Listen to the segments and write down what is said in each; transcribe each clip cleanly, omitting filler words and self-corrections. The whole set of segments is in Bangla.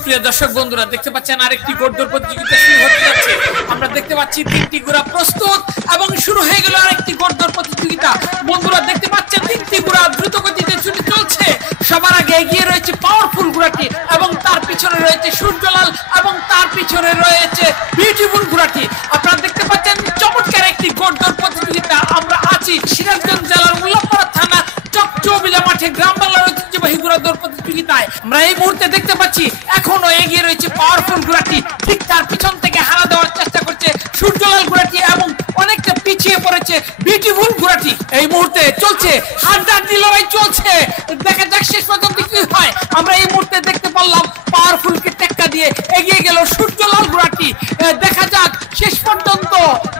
সুপ্রিয় দর্শক বন্ধুরা, দেখতে পাচ্ছেন আরেকটি ঘোড়দৌড় প্রতিযোগিতা শুরু হতে যাচ্ছে। আমরা দেখতে পাচ্ছি তিনটি ঘোড়া প্রস্তুত এবং শুরু হয়ে গেল আরেকটি ঘোড়দৌড় প্রতিযোগিতা। বন্ধুরা দেখতে পাচ্ছেন তিনটি ঘোড়া দ্রুত গতিতে ছুটে চলছে। সবার আগে এগিয়ে রয়েছে পাওয়ারফুল ঘোড়াটি এবং তার পিছনে রয়েছে সূর্যলাল এবং তার পিছনে রয়েছে বিউটিফুল ঘোড়াটি। আপনারা দেখতে পাচ্ছেন চমৎকার একটি ঘোড়দৌড় প্রতিযোগিতা। আমরা আছি সিরাজগঞ্জ জেলার উল্লাপাড়া থানা চকচৌবিলা মাঠে গ্রাম বাংলার ঐতিহ্যবাহী ঘোড়দৌড় প্রতিযোগিতায়। আমরা এই মুহূর্তে দেখতে পাচ্ছি এখনো এগিয়ে রয়েছে পাওয়ারফুল ঘোড়াটি, ঠিক তার পিছন থেকে হারা দেওয়ার চেষ্টা করছে সূর্যলাল ঘোড়াটি এবং অনেকটা পিছিয়ে পড়েছে বিউটিফুল ঘোড়াটি। এই মুহূর্তে চলছে হাড্ডাহাড্ডি লড়াই চলছে, দেখা যাক শেষ পর্যন্ত কি হয়। আমরা এই মুহূর্তে দেখতে পারলাম পাওয়ারফুলকে টেক্কা দিয়ে এগিয়ে গেল সূর্যলাল ঘোড়াটি। দেখা যাক শেষ পর্যন্ত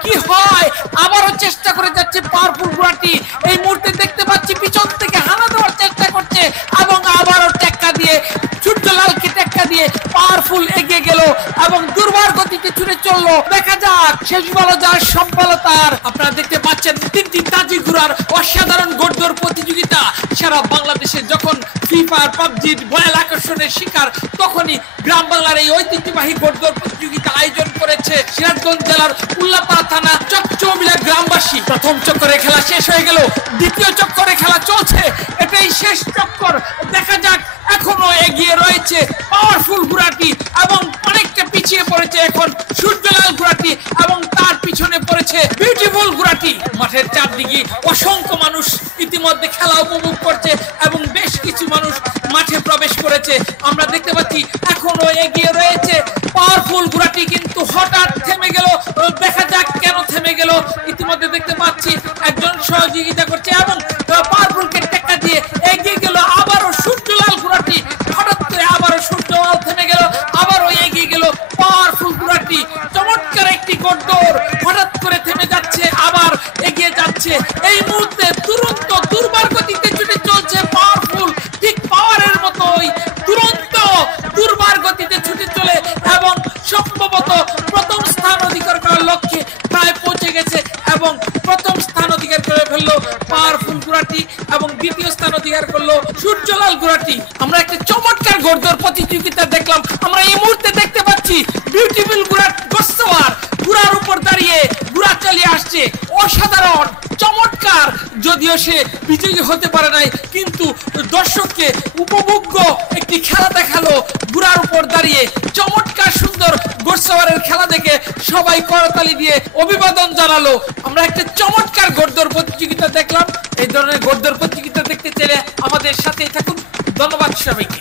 কি হয়। আবারও চেষ্টা করে যাচ্ছে পাওয়ারফুল ঘোড়াটি। এই মুহূর্তে দেখতে পাচ্ছি পিছন থেকে হানা দেওয়ার চেষ্টা করছে এবং আবারও টেক্কা দিয়ে সূর্যলালকে টেক্কা দিয়ে পাওয়ারফুল এগিয়ে গেল এবং দুর্বার গতিতে ছুটে চললো। দেখা যাক শেষ বলো যার সব বলো তার। আপনারা দেখতে পাচ্ছেন তিনটি তাজি ঘোড়ার অসাধারণ ঘোড়দৌড় প্রতিযোগিতা। সারা বাংলাদেশে যখন ফ্রি ফায়ার পাবজির ভয়াল আকর্ষণের শিকার, তখনই গ্রাম বাংলার এই ঐতিহ্যবাহী ঘোড়দৌড় প্রতিযোগিতা আয়োজন করেছে সিরাজগঞ্জ জেলার উল্লাপাড়া থানা চকচৌবিলা গ্রামবাসী। প্রথম চক্করে খেলা শেষ হয়ে গেল, দ্বিতীয় চক্করে খেলা চলছে, এটাই শেষ চক্কর। দেখা যাক এখনো এগিয়ে রয়েছে পাওয়ারফুল ঘোড়াটি এবং অনেকটা পিছিয়ে পড়েছে এখন সূর্যলাল ঘোড়াটি এবং তার পিছনে পড়েছে বিউটিফুল ঘোড়াটি। মাঠের চারদিকে অসংখ্য মানুষ ইতিমধ্যে খেলা উপভোগ করছে এবং বেশ কিছু মানুষ মাঠে প্রবেশ করেছে। আমরা দেখতে পাচ্ছি এখনো এগিয়ে রয়েছে পাওয়ারফুল ঘোড়াটি, কিন্তু হঠাৎ থেমে গেল। দেখা যাক কেন থেমে গেল। ইতিমধ্যে দেখতে পাচ্ছি একজন সহযোগিতা করছে এবং পাওয়ারফুলকে টেক্কা দিয়ে এগিয়ে গেল আবারও সূর্যলাল ঘোড়াটি। হঠাৎ করে আবারও সূর্যলাল থেমে গেল, আবারও এগিয়ে গেল পাওয়ারফুল ঘোড়াটি। চমৎকার একটি ঘোড়দৌড়, হঠাৎ করে থেমে যাচ্ছে আবার এগিয়ে যাচ্ছে। এই মুহূর্তে তুরন্ত দুর্বার গতিতে ছুটে চলছে পাওয়ারফুল, ঠিক পাওয়ারের মতোই তুরন্ত দুর্বার গতিতে ছুটে চলে এবং সম্ভবত প্রথম স্থান অধিকার করার লক্ষ্যে প্রায় পৌঁছে গেছে এবং প্রথম স্থান অধিকার করে ফেললো পাওয়ারফুল ঘোড়াটি এবং দ্বিতীয় স্থান অধিকার করলো সূর্যলাল ঘোড়াটি। আমরা একটা চমৎকার ঘোড়দৌড় প্রতিযোগিতা দেখলাম। আমরা এই মুহূর্তে দেখতে পাচ্ছি বিউটিফুল ঘোড়ার ঘোড়ার উপর দাঁড়িয়ে ঘোড়া চালিয়ে আসছে, অসাধারণ চমৎকার। যদিও সে বিজয়ী হতে পারে নাই, কিন্তু দর্শককে উপভোগ্য একটি খেলা দেখালো। ঘোড়ার উপর দাঁড়িয়ে চমৎকার সুন্দর ঘোড়সওয়ারের খেলা দেখে সবাই করতালি দিয়ে অভিবাদন জানালো। আমরা একটা চমৎকার ঘোড়দৌড় প্রতিযোগিতা দেখলাম। এই ধরনের ঘোড়দৌড় প্রতিযোগিতা দেখতে চাইলে আমাদের সাথেই থাকুন। ধন্যবাদ সবাইকে।